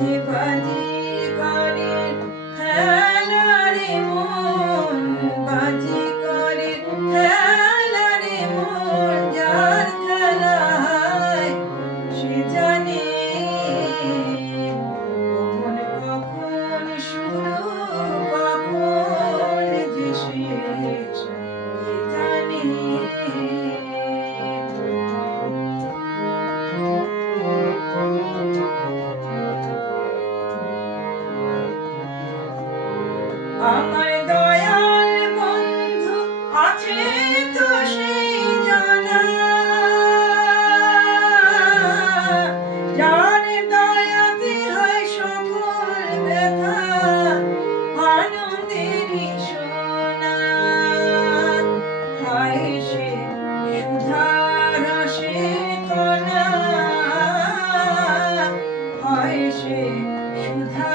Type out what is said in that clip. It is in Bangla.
যে বাজি করে খেলারে মন, বাজি করে খেলারে মন, যার খেলায় সে জানে কখন কখন শুরু কখন যে শেষ কে জানে। আমার দয়াল বন্ধু আছে তো সেই জানা, যার দয়াতে হয় সকল ব্যথা আনন্দেরই সোনা। হায় সে সুধার রসে কণা, হায় সে সুধা